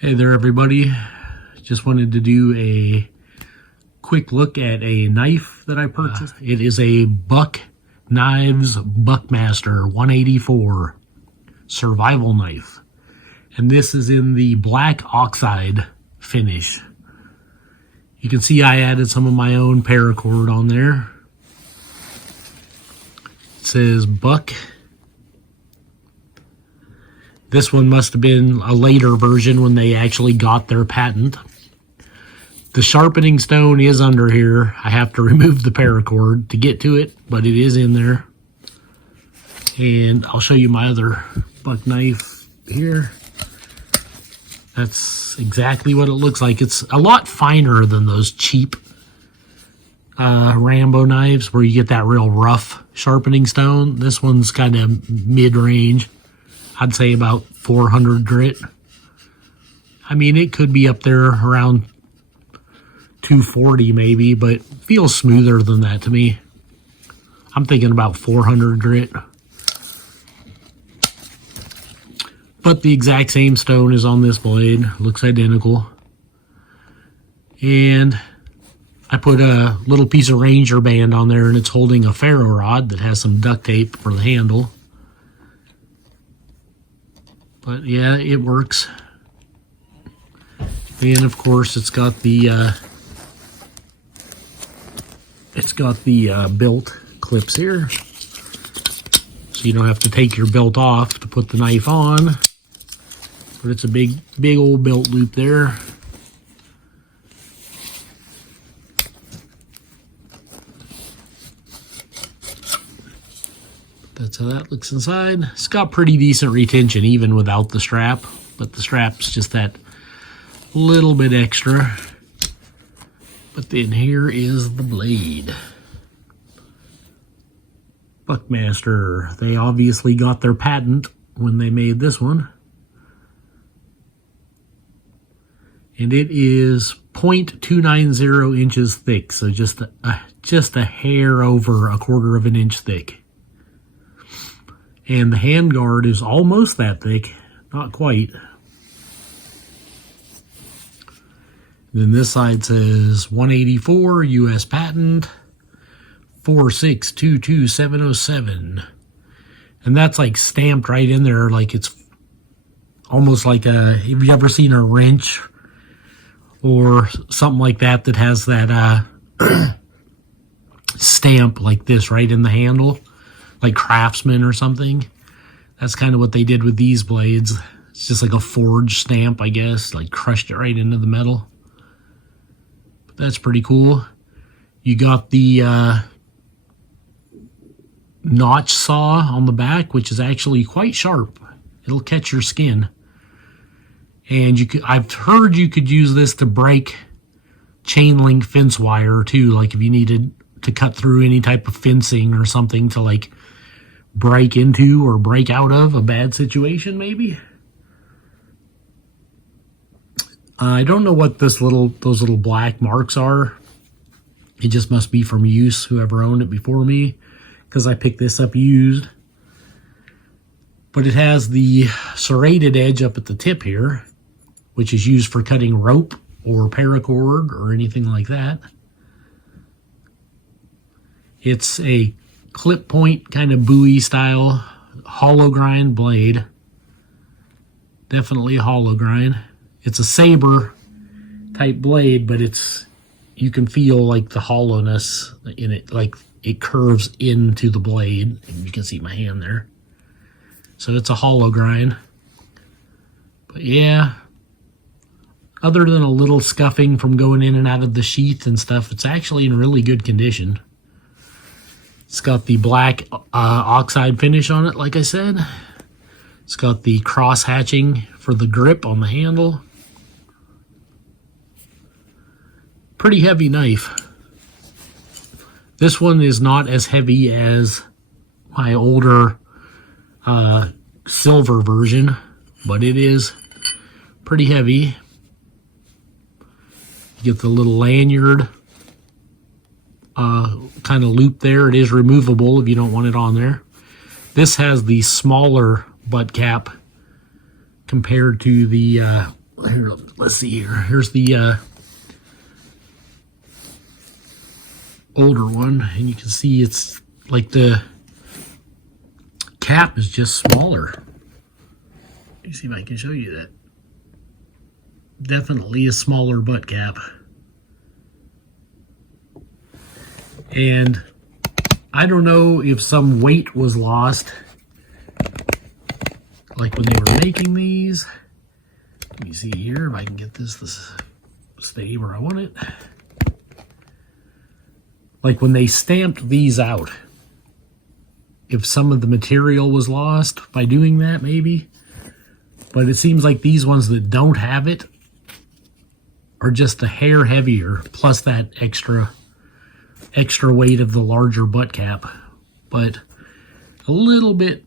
Hey there everybody, just wanted to do a quick look at a knife that I purchased. It is a Buck Knives Buckmaster 184 survival knife, and this is in the black oxide finish. You can see I added some of my own paracord on there. It says Buck. This one must have been a later version when they actually got their patent. The sharpening stone is under here. I have to remove the paracord to get to it, but it is in there. And I'll show you my other buck knife here. That's exactly what it looks like. It's a lot finer than those cheap RAMBO knives where you get that real rough sharpening stone. This one's kind of mid-range. I'd say about 400 grit. I mean, it could be up there around 240 maybe, but feels smoother than that to me. I'm thinking about 400 grit. But the exact same stone is on this blade. Looks identical. And I put a little piece of Ranger band on there, and it's holding a ferro rod that has some duct tape for the handle. But yeah, it works. And of course, it's got the belt clips here, so you don't have to take your belt off to put the knife on. But it's a big old belt loop there. That's how that looks inside. It's got pretty decent retention even without the strap, but the strap's just that little bit extra. But then here is the blade. Buckmaster. They obviously got their patent when they made this one. And it is 0.290 inches thick, so just a hair over 1/4 of an inch thick. And the handguard is almost that thick, not quite. Then this side says 184 US patent 4622707. And that's like stamped right in there, like it's almost like have you ever seen a wrench or something like that that has that stamp like this right in the handle? Like Craftsman or something. That's kind of what they did with these blades. It's just like a forged stamp, I guess, like crushed it right into the metal. But that's pretty cool. You got the notch saw on the back, which is actually quite sharp. It'll catch your skin. And I've heard you could use this to break chain link fence wire too, like if you needed to cut through any type of fencing or something to like break into or break out of a bad situation maybe. I don't know what those little black marks are. It just must be from use, whoever owned it before me, because I picked this up used. But it has the serrated edge up at the tip here, which is used for cutting rope or paracord or anything like that. It's a clip point kind of buoy style hollow grind blade. Definitely a hollow grind. It's a saber type blade, but you can feel like the hollowness in it, like it curves into the blade, and you can see my hand there. So it's a hollow grind. But yeah, other than a little scuffing from going in and out of the sheath and stuff, it's actually in really good condition. It's got the black oxide finish on it, like I said. It's got the cross hatching for the grip on the handle. Pretty heavy knife. This one is not as heavy as my older silver version, but it is pretty heavy. You get the little lanyard kind of loop there. It is removable if you don't want it on there. This has the smaller butt cap compared to the Here, let's see here. Here's the older one, and you can see it's like the cap is just smaller. Let me see if I can show you that. Definitely a smaller butt cap. And I don't know if some weight was lost, like when they were making these. Let me see here if I can get this to stay where I want it. Like when they stamped these out, if some of the material was lost by doing that, maybe. But it seems like these ones that don't have it are just a hair heavier, plus that extra weight of the larger butt cap, but a little bit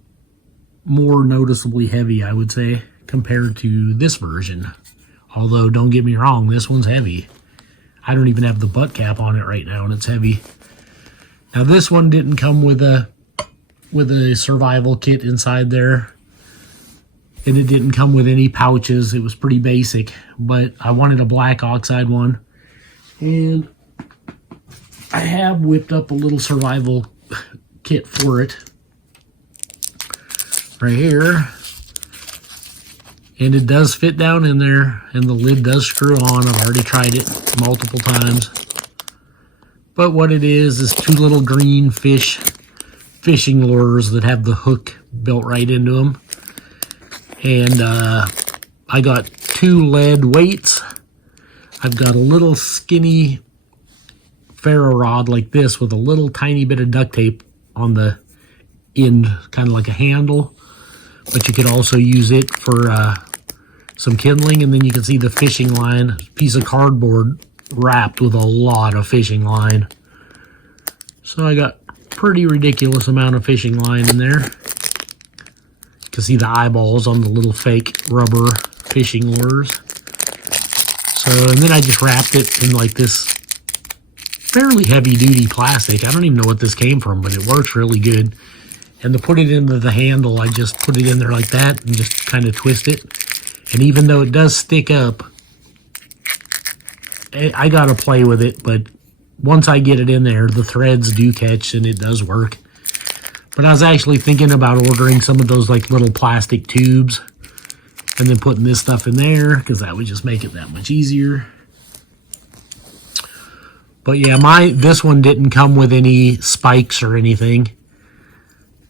more noticeably heavy, I would say, compared to this version. Although, don't get me wrong, this one's heavy. I don't even have the butt cap on it right now, and it's heavy. Now, this one didn't come with a survival kit inside there, and it didn't come with any pouches. It was pretty basic, but I wanted a black Oxide one, and I have whipped up a little survival kit for it right here, and it does fit down in there, and the lid does screw on. I've already tried it multiple times, but what it is two little green fishing lures that have the hook built right into them. And I got 2 lead weights. I've got a little skinny ferro rod like this with a little tiny bit of duct tape on the end, kind of like a handle, but you could also use it for some kindling. And then you can see the fishing line, piece of cardboard wrapped with a lot of fishing line. So I got pretty ridiculous amount of fishing line in there. You can see the eyeballs on the little fake rubber fishing lures. So, and then I just wrapped it in like this fairly heavy duty plastic. I don't even know what this came from, but it works really good. And to put it into the handle, I just put it in there like that and just kind of twist it. And even though it does stick up, I gotta play with it, but once I get it in there, the threads do catch and it does work. But I was actually thinking about ordering some of those like little plastic tubes and then putting this stuff in there, because that would just make it that much easier. But yeah, this one didn't come with any spikes or anything,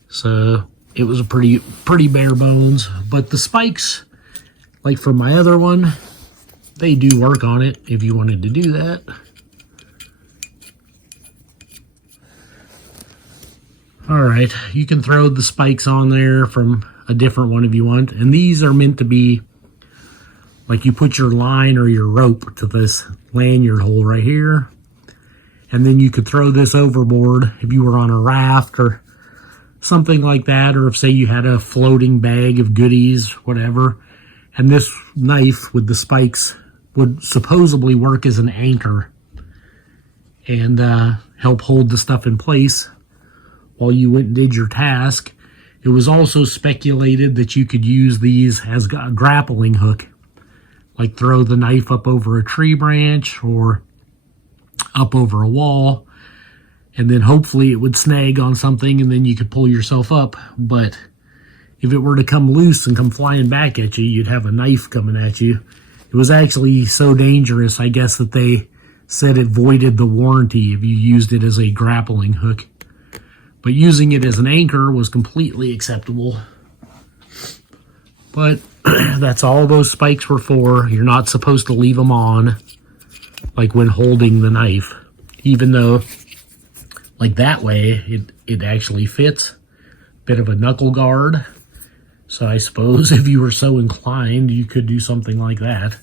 so it was a pretty bare bones. But the spikes, like for my other one, they do work on it if you wanted to do that. Alright, you can throw the spikes on there from a different one if you want. And these are meant to be, like you put your line or your rope to this lanyard hole right here. And then you could throw this overboard if you were on a raft or something like that. Or if, say, you had a floating bag of goodies, whatever. And this knife with the spikes would supposedly work as an anchor and help hold the stuff in place while you went and did your task. It was also speculated that you could use these as a grappling hook, like throw the knife up over a tree branch or up over a wall, and then hopefully it would snag on something and then you could pull yourself up. But if it were to come loose and come flying back at you, you'd have a knife coming at you. It was actually so dangerous, I guess, that they said it voided the warranty if you used it as a grappling hook. But using it as an anchor was completely acceptable. But that's all those spikes were for. You're not supposed to leave them on, like when holding the knife. Even though, like that way, it actually fits. Bit of a knuckle guard. So I suppose if you were so inclined, you could do something like that.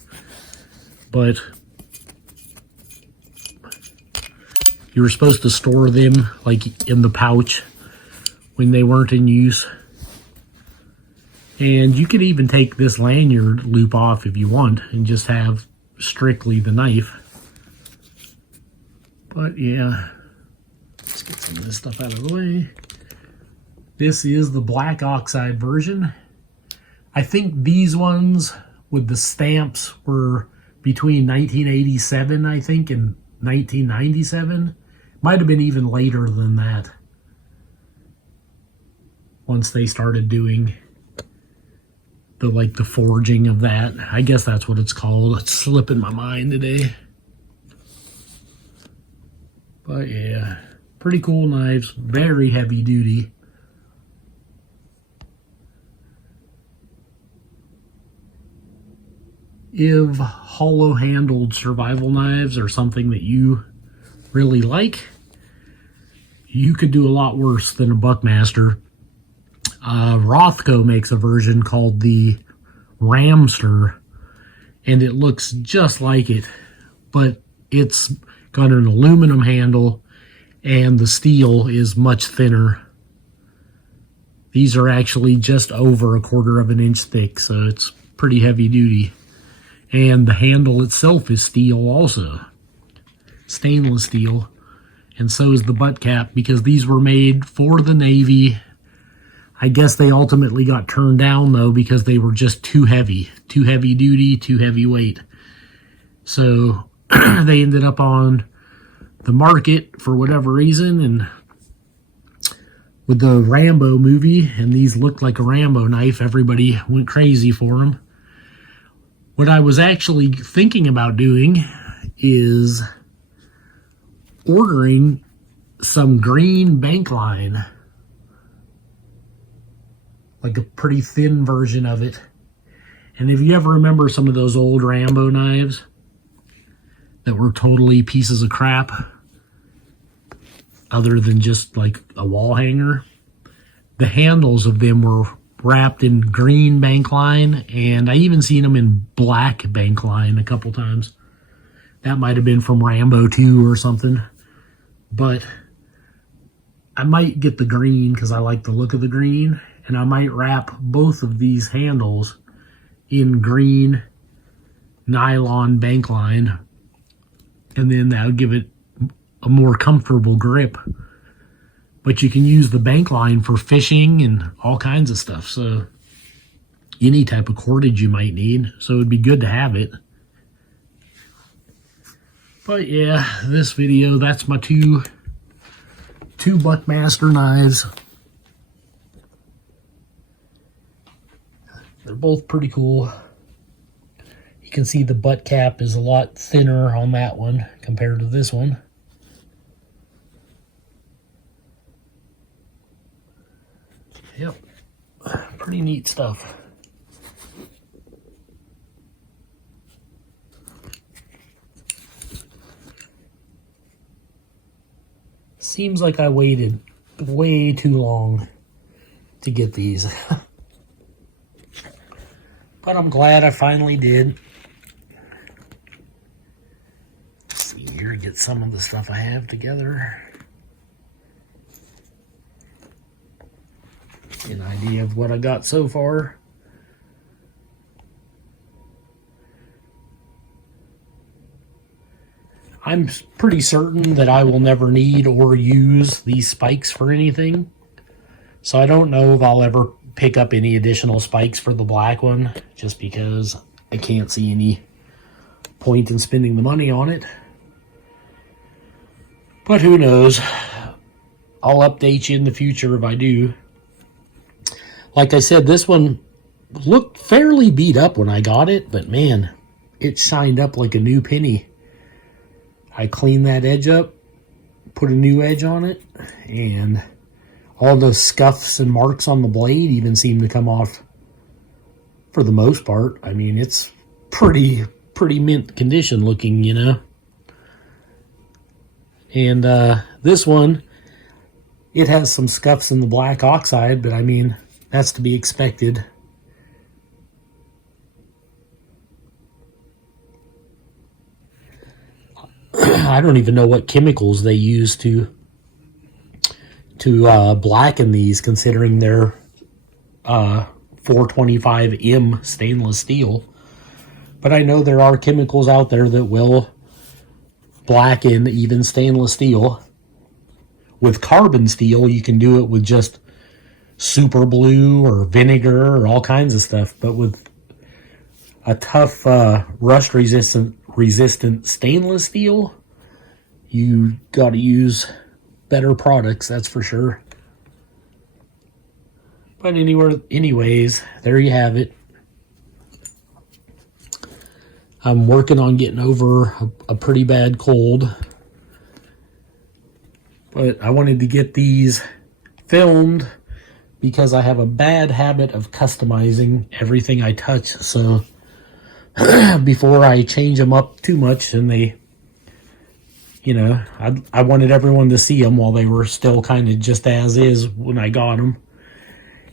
But you were supposed to store them like in the pouch when they weren't in use. And you could even take this lanyard loop off if you want and just have strictly the knife. But yeah, let's get some of this stuff out of the way. This is the black Oxide version. I think these ones with the stamps were between 1987, I think, and 1997. Might have been even later than that. Once they started doing the forging of that. I guess that's what it's called. It's slipping my mind today. But yeah, pretty cool knives. Very heavy duty. If hollow-handled survival knives are something that you really like, you could do a lot worse than a Buckmaster. Rothko makes a version called the Ramster, and it looks just like it, but it's got an aluminum handle, and the steel is much thinner. These are actually just over 1/4 of an inch thick, so it's pretty heavy duty. And the handle itself is steel also. Stainless steel. And so is the butt cap, because these were made for the Navy. I guess they ultimately got turned down, though, because they were just too heavy. Too heavy duty, too heavy weight. So they ended up on the market for whatever reason, and with the Rambo movie, and these looked like a Rambo knife, everybody went crazy for them. What I was actually thinking about doing is ordering some green bank line, like a pretty thin version of it. And if you ever remember some of those old Rambo knives that were totally pieces of crap, other than just like a wall hanger, the handles of them were wrapped in green bank line, and I even seen them in black bank line a couple times. That might have been from Rambo 2 or something. But I might get the green because I like the look of the green, and I might wrap both of these handles in green nylon bank line, and then that'll give it a more comfortable grip. But you can use the bank line for fishing and all kinds of stuff, so any type of cordage you might need, so it'd be good to have it. But yeah, this video, that's my two Buckmaster knives. They're both pretty cool. You can see the butt cap is a lot thinner on that one compared to this one. Yep, pretty neat stuff. Seems like I waited way too long to get these. But I'm glad I finally did. Let's see here, get some of the stuff I have together. Get an idea of what I got so far. I'm pretty certain that I will never need or use these spikes for anything. So I don't know if I'll ever pick up any additional spikes for the black one, just because I can't see any point in spending the money on it. But who knows? I'll update you in the future if I do. Like I said, this one looked fairly beat up when I got it, but man, it shined up like a new penny. I cleaned that edge up, put a new edge on it, and all the scuffs and marks on the blade even seem to come off for the most part. I mean, it's pretty mint condition looking, you know. And this one, it has some scuffs in the black oxide, but I mean, that's to be expected. I don't even know what chemicals they use to blacken these, considering they're 425M stainless steel. But I know there are chemicals out there that will blacken even stainless steel. With carbon steel, you can do it with just super blue or vinegar or all kinds of stuff. But with a tough rust resistant stainless steel, you got to use better products, that's for sure. But anyways, there you have it. I'm working on getting over a pretty bad cold. But I wanted to get these filmed because I have a bad habit of customizing everything I touch. So before I change them up too much, and they, you know, I wanted everyone to see them while they were still kind of just as is when I got them.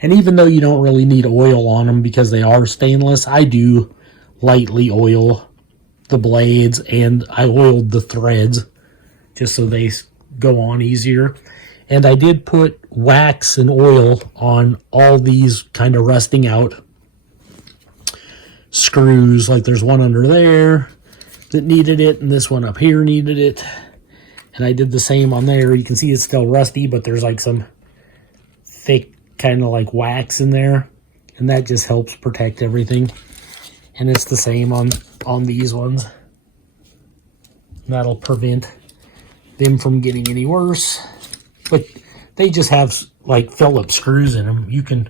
And even though you don't really need oil on them because they are stainless, I do lightly oil the blades, and I oiled the threads just so they go on easier. And I did put wax and oil on all these kind of rusting out screws. Like there's one under there that needed it, and this one up here needed it. And I did the same on there. You can see it's still rusty, but there's like some thick kind of like wax in there, and that just helps protect everything. And it's the same on these ones. That'll prevent them from getting any worse. But they just have like Phillips screws in them. You can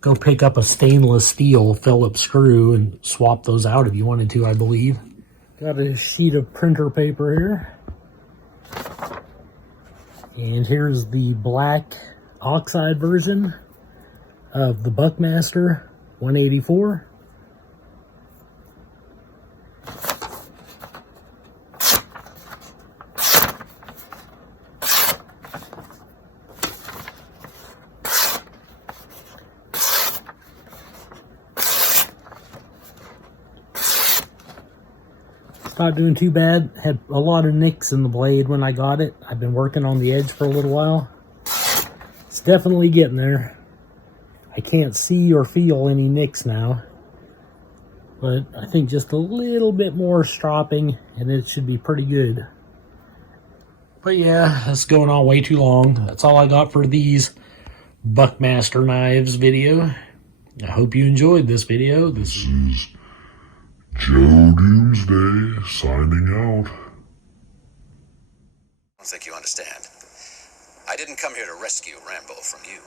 go pick up a stainless steel Phillips screw and swap those out if you wanted to, I believe. Got a sheet of printer paper here. And here's the black Oxide version of the Buckmaster 184. Not doing too bad. Had a lot of nicks in the blade when I got it. I've been working on the edge for a little while. It's definitely getting there. I can't see or feel any nicks now. But I think just a little bit more stropping and it should be pretty good. But yeah, that's going on way too long. That's all I got for these Buckmaster knives video. I hope you enjoyed this video. This is Joe Doomsday signing out. I don't think you understand. I didn't come here to rescue Rambo from you.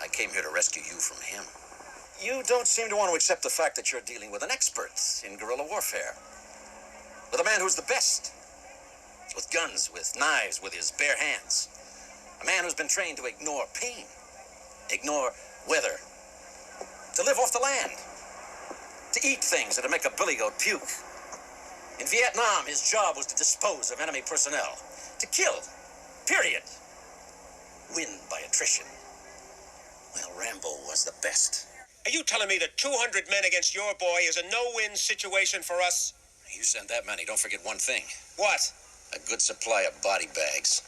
I came here to rescue you from him. You don't seem to want to accept the fact that you're dealing with an expert in guerrilla warfare. With a man who's the best. With guns, with knives, with his bare hands. A man who's been trained to ignore pain. Ignore weather. To live off the land. To eat things that'll make a billy goat puke. In Vietnam, his job was to dispose of enemy personnel. To kill. Period. Win by attrition. Well, Rambo was the best. Are you telling me that 200 men against your boy is a no-win situation for us? You send that many, don't forget one thing. What? A good supply of body bags.